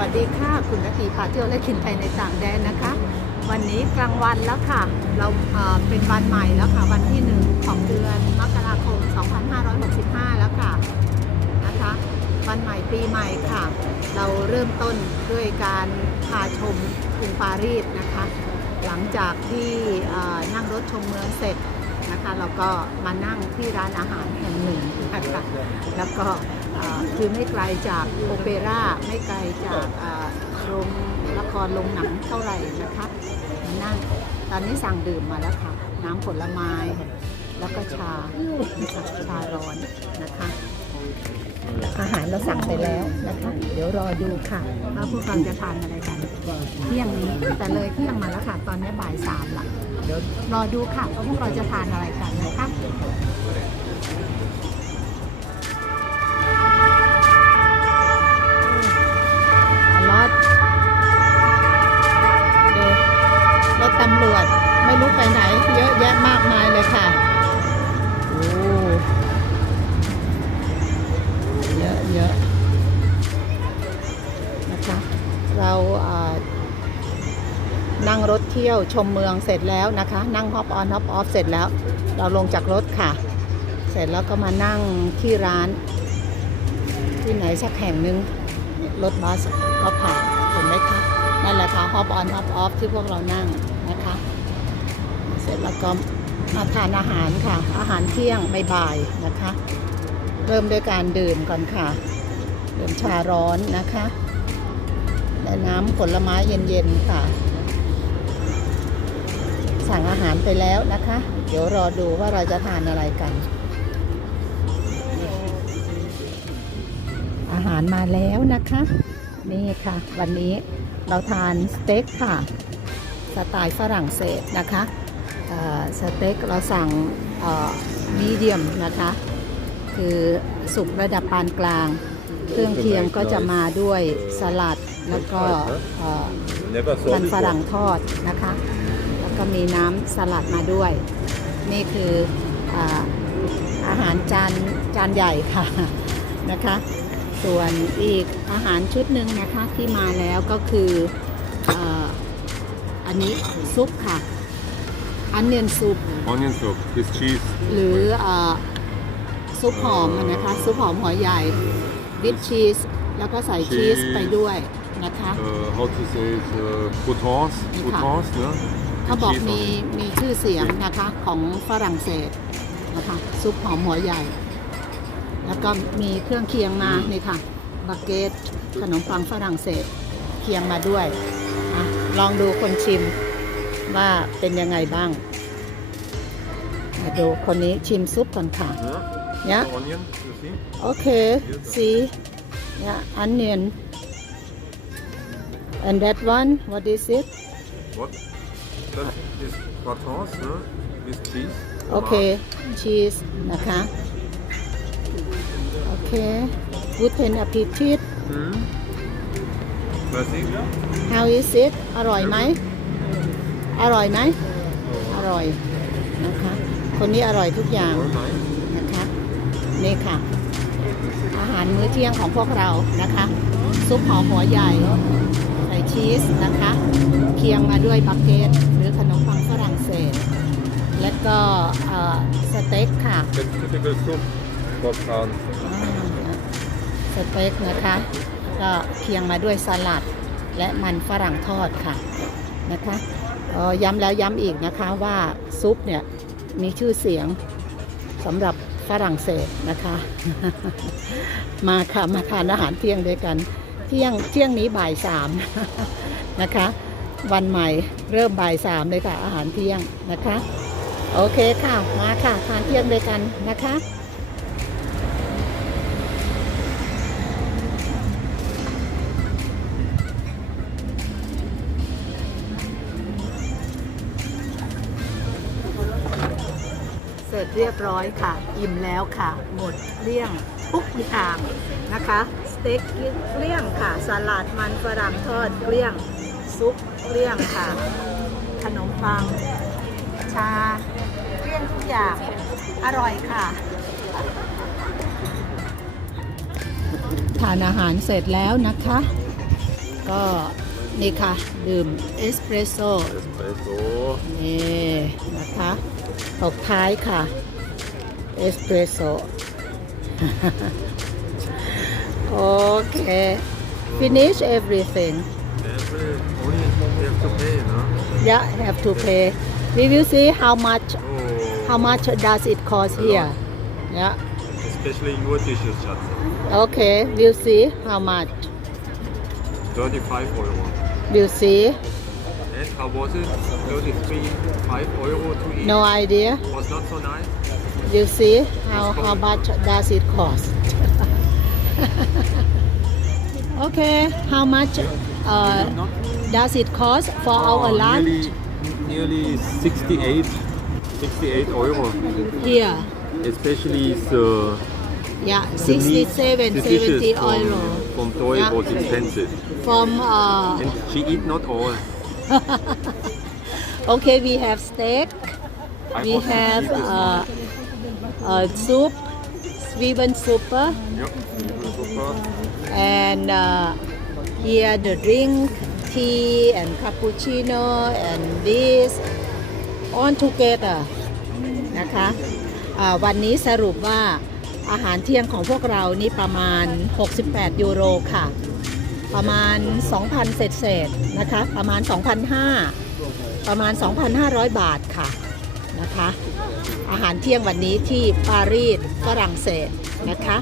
วัสดีค่ะ คุณนาทีพาเที่ยวและกินไปในต่างแดนนะคะ วันนี้กลางวันแล้วค่ะ เราเเป็นวันใหม่แล้วค่ะ วันที่หนึ่งของเดือนมกราคม 2565 แล้วค่ะนะคะ วันใหม่ปีใหม่ค่ะ เราเริ่มต้นด้วยการพาชมกรุงปารีสนะคะ หลังจากที่นั่งรถชมเมืองเสร็จนะคะ เราก็มานั่งที่ร้านอาหารแห่งหนึ่งนะคะแล้วก็ คือไม่ไกลจากโอเปร่าไม่ไกลจากโรงละครโรงหนังเท่าไหร่นะคะนั่งตอนนี้สั่งดื่มมาแล้วค่ะ น้ำผลไม้แล้วก็ชานะคะชาร้อนนะคะ อาหารเราสั่งไปแล้วนะคะ เดี๋ยวรอดูค่ะว่าพวกเราจะทานอะไรกันเที่ยงนี้แต่เลยเที่ยงมาแล้วค่ะ ตอนนี้บ่ายสามละเดี๋ยวรอดูค่ะว่าพวกเราจะทานอะไรกันนะคะรถดูรถ ตำรวจไม่รู้ไปไหน เยอะแยะมากมายเลยค่ะโอ้เยอะเยอะนะคะ เราอ่อนั่งรถเที่ยวชมเมืองเสร็จแล้วนะคะ นั่งฮอปออนฮอปออฟเสร็จแล้ว เราลงจากรถค่ะ เสร็จแล้วก็มานั่งที่ร้าน ที่ไหนสักแห่งหนึ่งรถบัสก็ผ่านเห็นไหมคะนั่นแหละค่ะฮอปออนฮอปออฟที่พวกเรานั่ง นะคะ เสร็จแล้วก็มาทานอาหารค่ะ อาหารเที่ยงบ่ายนะคะ เริ่มด้วยการดื่มก่อนค่ะดื่มชาร้อนนะคะและน้ำผลไม้เย็นๆค่ะ สั่งอาหารไปแล้วนะคะ เดี๋ยวรอดูว่าเราจะทานอะไรกัน อาหารมาแล้วนะคะ นี่ค่ะ วันนี้เราทานสเต็กค่ะ สไตล์ฝรั่งเศสนะคะสเต็กเราสั่งมีเดียมนะคะ คือสุกระดับปานกลาง เครื่องเคียงก็จะมาด้วยสลัดแล้วก็มันฝรั่งทอดนะคะ แล้วก็มีน้ำสลัดมาด้วย นี่คืออาหารจานจานใหญ่ค่ะนะคะ ส่วนอีกอาหารชุดหนึ่งนะคะที่มาแล้วก็คืออ อันนี้ซุปค่ะ อันเนียนซุป Onion soup with cheese. หรืออาซุปหอมนะคะ ซุปหอมหัวใหญ่วิดชีสแล้วก็ใส่ชีสชีสไปด้วยนะคะ Uh, how to say it? Uh, croutons. Die Croutons, ne? เขาบอก Cheese มี on มีชื่อเสียงนะคะของฝรั่งเศสนะคะ ซุปหอมหัวใหญ่ แล้วก็มีเครื่องเคียงมานี่ค่ะบาเกตขนมปังฝรั่งเศสเคียงมาด้วยอะ ลองดูคนชิมว่าเป็นยังไงบ้างมาดูคนนี้ชิมซุปก่อนค่ะ it. Yeah. เนี่ย The onion, you see? โอเคสีเนี่ย onion and that one what is it What? That is croutons, ne? With cheese. โอเคชีสนะคะโอเค good and appetit Hmm. Merci. how is it อร่อยไหม อร่อยไหม อร่อยนะคะ คนนี้อร่อยทุกอย่าง All nice. นะคะ นี่ค่ะ อาหารมื้อเที่ยงของพวกเรานะคะ ซุปหอมหัวใหญ่ใส่ชีสนะคะ เคียงมาด้วยบักเก็ตหรือขนมปังฝรั่งเศส และก็เอ่อสเต็กค่ะ That's typical soup for France. อ่าสเต็กนะคะ ก็เคียงมาด้วยสลัดและมันฝรั่งทอดค่ะนะคะย้ำแล้วย้ำอีกนะคะว่าซุปเนี่ยมีชื่อเสียงสำหรับฝรั่งเศสนะคะ มาค่ะมาทานอาหารเที่ยงด้วยกัน เที่ยงเที่ยงนี้บ่ายสามนะคะ วันใหม่เริ่มบ่ายสามเลยค่ะอาหารเที่ยงนะคะ โอเคค่ะมาค่ะทานเที่ยงด้วยกันนะคะ เสร็จเรียบร้อยค่ะ อิ่มแล้วค่ะ หมดเกลี้ยงทุกอย่างนะคะ สเต็กเกลี้ยงค่ะ สลัดมันฝรั่งทอดเกลี้ยง ซุปเกลี้ยงค่ะ ขนมปัง ชาเกลี้ยงทุกอย่าง อร่อยค่ะ ทานอาหารเสร็จแล้วนะคะ ก็นี่ค่ะ ดื่มเอสเปรสโซ่ Espresso. นี่นะคะตบท้ายค่ะ espresso. okay. Finish everything. Every, only have to pay, no? Yeah, have to pay. We will see how much oh. how much does it cost here. Yeah. Especially your dishes, Okay, we'll see how much. 35 Euro. We'll see. And how was it? 33, 5 Euro to eat? No idea. Was not so nice? We'll see how how much does it cost okay how much uh, does it cost for our lunch Nearly, nearly 68, 68 euro. Yeah. Especially the, yeah the meat, 67 the dishes 70 from, euro from Toy Yeah. was expensive. from uh, And she eat not all. okay we have steak I we have uh. Uh, soup Sweven super Yep. Super. and uh, here the drink tea and cappuccino and this all together นะคะอ่าวันนี้สรุปว่าอาหารเที่ยงของพวกเรานี่ประมาณ 68 ยูโรค่ะ ประมาณ 2,000 เศษเศษๆนะคะ ประมาณ 2,500 ประมาณ 2,500 บาทค่ะ นะคะ อาหารเที่ยงวันนี้ที่ปารีสฝรั่งเศสนะคะ